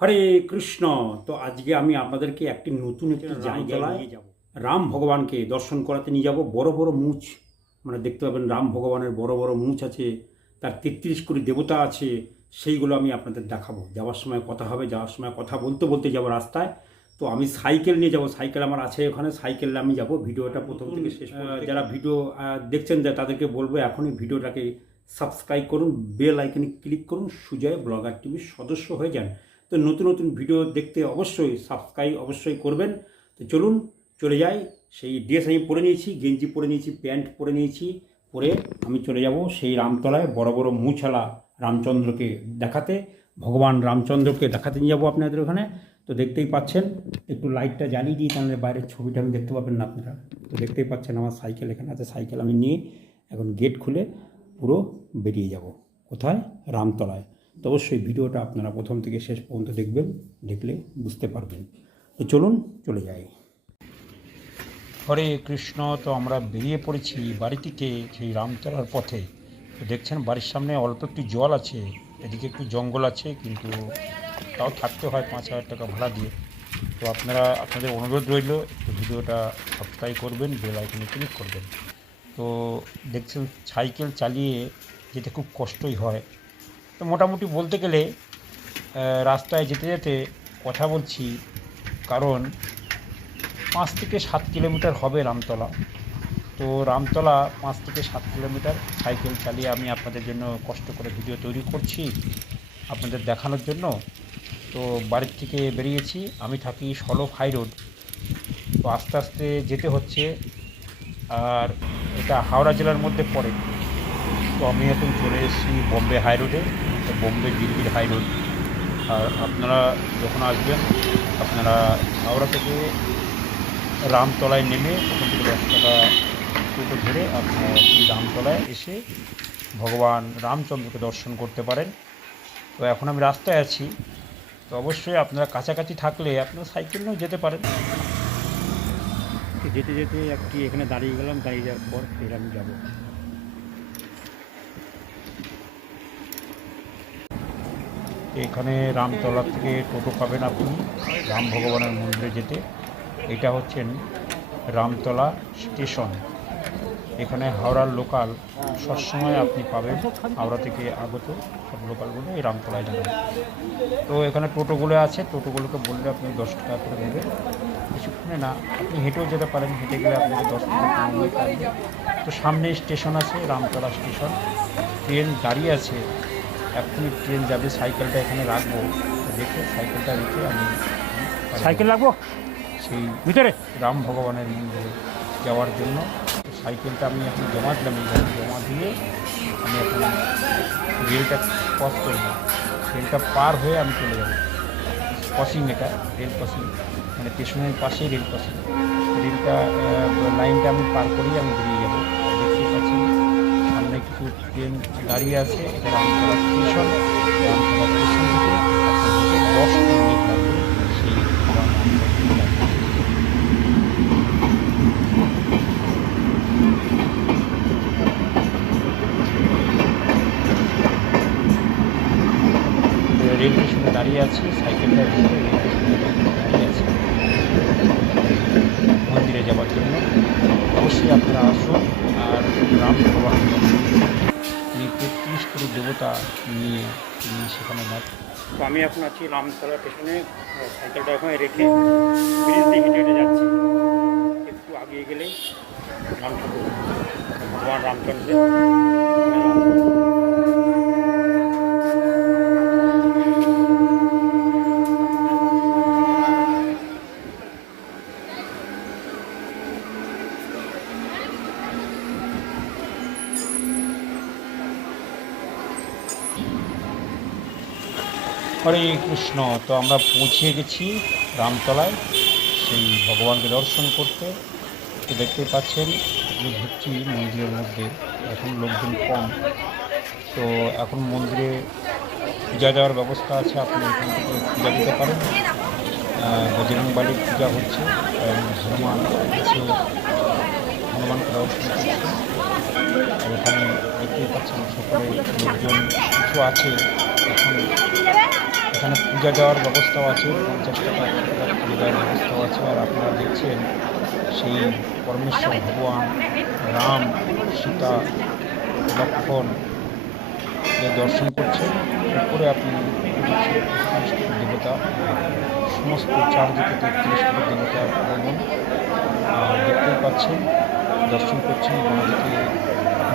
হরে কৃষ্ণ। তো আজকে আমি আপনাদেরকে একটি নতুন একটি জায়গায় নিয়ে যাব। রাম ভগবানকে দর্শন করাতে নিয়ে যাব। বড় বড় মুছ মানে দেখতে পাবেন রাম ভগবানের বড় বড় মুছ আছে তার তেত্রিশ কোটি দেবতা আছে সেইগুলো আমি আপনাদের দেখাবো। যাওয়ার সময় কথা হবে যাওয়ার সময় কথা বলতে বলতে যাব রাস্তায়। তো আমি সাইকেল নিয়ে যাব সাইকেল আমার আছে ওখানে সাইকেলে আমি যাব। ভিডিওটা প্রথম থেকে শেষ যারা ভিডিও দেখছেন যা তাদেরকে বলব এখনই ভিডিওটাকে সাবস্ক্রাইব করুন বেল আইকনে ক্লিক করুন। সুজয় ব্লগার টিভির সদস্য হয়ে যান। তো নতুন নতুন ভিডিও দেখতে অবশ্যই সাবস্ক্রাইব অবশ্যই করবেন। তো চলুন, চলে যাই। সেই ড্রেস আমি পরে নিয়েছি, গেঞ্জি পরে নিয়েছি, প্যান্ট পরে নিয়েছি, পরে আমি চলে যাব সেই রামতলায় বড় বড় মুছালা রামচন্দ্রকে দেখাতে। ভগবান রামচন্দ্রকে দেখাতে নিয়ে যাব আপনাদের ওখানে। তো দেখতেই পাচ্ছেন, একটু লাইটটা জ্বালিয়ে দিই, তাহলে বাইরের ছবিটা আমি দেখতে পাবেন না আপনারা। তো দেখতেই পাচ্ছেন আমার সাইকেল এখানে আছে সাইকেল আমি নিয়ে এখন গেট খুলে পুরো বেরিয়ে যাব। কোথায়? রামতলায়। তো অবশ্যই ভিডিওটা আপনারা প্রথম থেকে শেষ পর্যন্ত দেখবেন, দেখলে বুঝতে পারবেন। তো চলুন, চলে যাই। হরে কৃষ্ণ, তো আমরা বেরিয়ে পড়েছি বাড়ি থেকে সেই রামতলার পথে। তো দেখছেন বাড়ির সামনে অল্প একটু জল আছে, এদিকে একটু জঙ্গল আছে, কিন্তু তাও থাকতে হয় পাঁচ হাজার টাকা ভাড়া দিয়ে। তো আপনারা, আপনাদের অনুরোধ রইল, একটু ভিডিওটা সাবস্ক্রাইব করবেন বেল আইকনে ক্লিক করবেন। তো দেখছেন সাইকেল চালিয়ে যেতে খুব কষ্টই হয়। তো মোটামুটি বলতে গেলে রাস্তায় যেতে যেতে কথা বলছি, কারণ পাঁচ থেকে সাত কিলোমিটার হবে রামতলা। তো রামতলা পাঁচ থেকে সাত কিলোমিটার সাইকেল চালিয়ে আমি আপনাদের জন্য কষ্ট করে ভিডিও তৈরি করছি, আপনাদের দেখানোর জন্য। তো বাড়ির থেকে বেরিয়েছি, আমি থাকি সলভ হাই রোড। তো আস্তে আস্তে যেতে হচ্ছে, আর এটা হাওড়া জেলার মধ্যে পড়ে। তো আমি এখন চলে এসেছি বম্বে হাই রোডে। বম্বে দিল্লির হাই রোড। আর আপনারা যখন আসবেন, আপনারা হাওড়া থেকে রামতলায় নেমে ওখান থেকে দশ টাকা টোটো ধরে আপনারা এই রামতলায় এসে ভগবান রামচন্দ্রকে দর্শন করতে পারেন। তো এখন আমি রাস্তায় আছি। তো অবশ্যই আপনারা কাছাকাছি থাকলে আপনারা সাইকেল নিয়েও যেতে পারেন। যেতে যেতে একটি এখানে দাঁড়িয়ে গেলাম, দাঁড়িয়ে যাওয়ার পর ফের আমি যাব। এখানে রামতলা থেকে টোটো পাবেন আপনি, রাম ভগবানের মন্দিরে যেতে। এটা হচ্ছেন রামতলা স্টেশন। এখানে হাওড়ার লোকাল সবসময় আপনি পাবেন। হাওড়া থেকে আগত সব লোকালগুলো এই রামতলায় যাবেন তো এখানে টোটোগুলো আছে, টোটোগুলোকে বললে আপনি দশ টাকা করে নেবে কিছুক্ষণে না, আপনি হেঁটেও যেতে পারেন, হেঁটে গেলে আপনাকে দশ টাকা তো সামনে স্টেশন আছে, রামতলা স্টেশন। ট্রেন দাঁড়িয়ে আছে এক্ষুনি ট্রেন যাবে সাইকেলটা এখানে রাখব। রেখে সাইকেলটা রেখে আমি সাইকেল রাখব? সেই ভিতরে? রাম ভগবানের মন্দিরে যাওয়ার জন্য। সাইকেলটা আমি এখন জমা দিলাম এইভাবে জমা দিয়ে আমি এখন রেলটা ক্রস করব। রেলটা পার হয়ে আমি চলে যাব। ক্রসিং এটা রেল ক্রসিং মানে স্টেশনের পাশেই রেল ক্রসিং রেলটা লাইনটা আমি পার করেই আমি বেরিয়ে যাব দেখতে পাচ্ছি সামনে কিছু ট্রেন দাঁড়িয়ে আছে এটা রামতলা স্টেশন রামতলা স্টেশন দাঁড়িয়ে আছি, সাইকেলটা রেখে রেল দাঁড়িয়ে আছি। মন্দিরে যাওয়ার জন্য। অবশ্যই আপনারা আসুন। দেবতা নিয়ে সেখানে তো আমি এখন আছি রামতলা স্টেশনে সাইকেলটা এখন রেখে ব্রিজ দিয়ে হেঁটে যাচ্ছি। একটু আগিয়ে গেলেই রামচন্দ্র ভগবান রামচন্দ্রের হরে কৃষ্ণ। তো আমরা পৌঁছে গেছি রামতলায়, সেই ভগবানকে দর্শন করতে। তো দেখতে পাচ্ছেন আমি ঢুকছি মন্দিরের মধ্যে, এখন লোকজন কম। তো এখন মন্দিরে পূজা দেওয়ার ব্যবস্থা আছে, আপনি এখান থেকে পূজা দিতে পারেন। বজরং বালির পূজা হচ্ছে হনুমান আছে। হনুমানকে দর্শন করছে। এখানে দেখতেই পাচ্ছেন, সকলে লোকজন কিছু আছে। এখন এখানে পূজা দেওয়ার ব্যবস্থাও আছে, পঞ্চাশ টাকা পূজা দেওয়ার ব্যবস্থাও আছে, আর আপনারা দেখছেন সেই পরমেশ্বর, ভগবান, রাম, সীতা, লক্ষণ দর্শন করছেন উপরে আপনি দেবতা, সমস্ত চারদিকে তেত্রিশ কোটি দেবতার আর দেখতেই পাচ্ছেন, দর্শন করছেন বাঁদিকে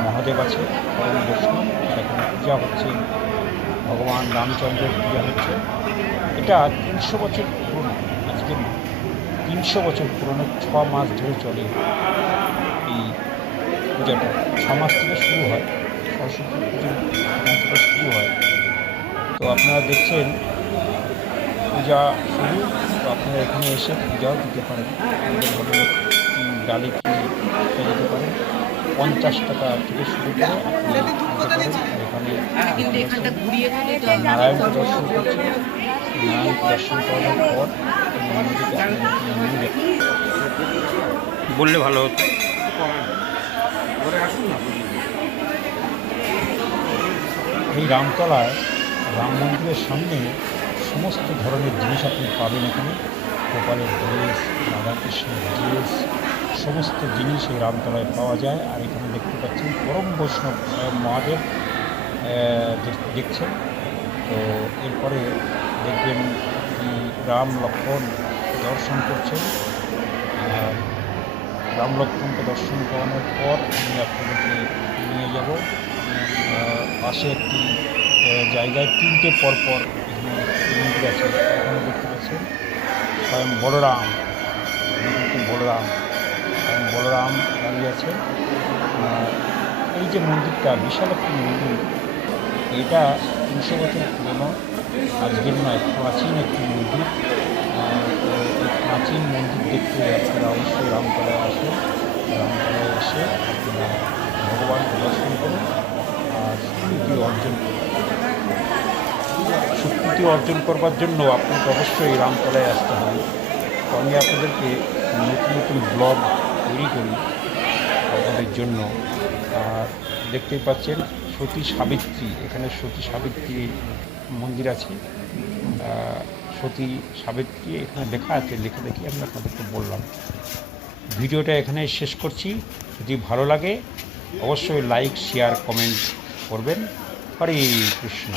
মহাদেব আছে, পরম দর্শন এখানে পূজা হচ্ছে। ভগবান রামচন্দ্রের পূজা হচ্ছে। এটা তিনশো বছর পুরনো, আজকে তিনশো বছর পুরনো, ছ মাস ধরে চলে এই পূজাটা। ছ মাস থেকে শুরু হয়। সরস্বতী পুজো শুরু হয়। তো আপনারা দেখছেন, পূজা শুরু। তো আপনারা এখানে এসে পূজাও দিতে পারেন। আমাদের ডালি কিনে যেতে পারেন। পঞ্চাশ টাকা থেকে শুরু করে আপনি কিন্তু এখানটা ঘুরিয়ে ঘুরিয়ে দর্শন নারায়ণকে দর্শন করার পর বললে ভালো হতো। এই রামতলায় রাম মন্দিরের সামনে সমস্ত ধরনের জিনিস আপনি পাবেন এখানে। গোপালের ড্রেস রাধাকৃষ্ণের ড্রেস সমস্ত জিনিস এই রামতলায় পাওয়া যায়। আর এখানে দেখতে পাচ্ছেন পরম বৈষ্ণব মহাদেব। দেখছেন। তো এরপরে দেখবেন রাম লক্ষ্মণ দর্শন করছেন। রাম লক্ষ্মণকে দর্শন করানোর পর আমি আপনাদেরকে নিয়ে যাব। পাশে একটি জায়গায় তিনটে পরপর মন্দির আছে। এখানে দেখতে পাচ্ছেন, স্বয়ং বলরাম। বলরাম। স্বয়ং বলরাম দাঁড়িয়ে আছে। এই যে মন্দিরটা, বিশাল একটি মন্দির এটা তিনশো বছর পুরনো, আজকের নয়, প্রাচীন একটি মন্দির। প্রাচীন মন্দির দেখতে আপনারা অবশ্যই রামতলায় আসুন রামতলায় এসে আপনারা ভগবানকে দর্শন করুন আর স্বীকৃতি অর্জন স্বীকৃতি অর্জন করবার জন্য আপনাকে অবশ্যই রামতলায় আসতে হবে। আমি আপনাদেরকে নতুন নতুন ব্লগ তৈরি করি আপনাদের জন্য। আর দেখতেই পাচ্ছেন সতী সাবিত্রী, এখানে সতী সাবিত্রী মন্দির আছে। সতী সাবিত্রী এখানে লেখা আছে, লেখা দেখি আমি আপনাদেরকে বললাম। ভিডিওটা এখানে শেষ করছি। যদি ভালো লাগে, অবশ্যই লাইক, শেয়ার, কমেন্ট করবেন। হরে কৃষ্ণ।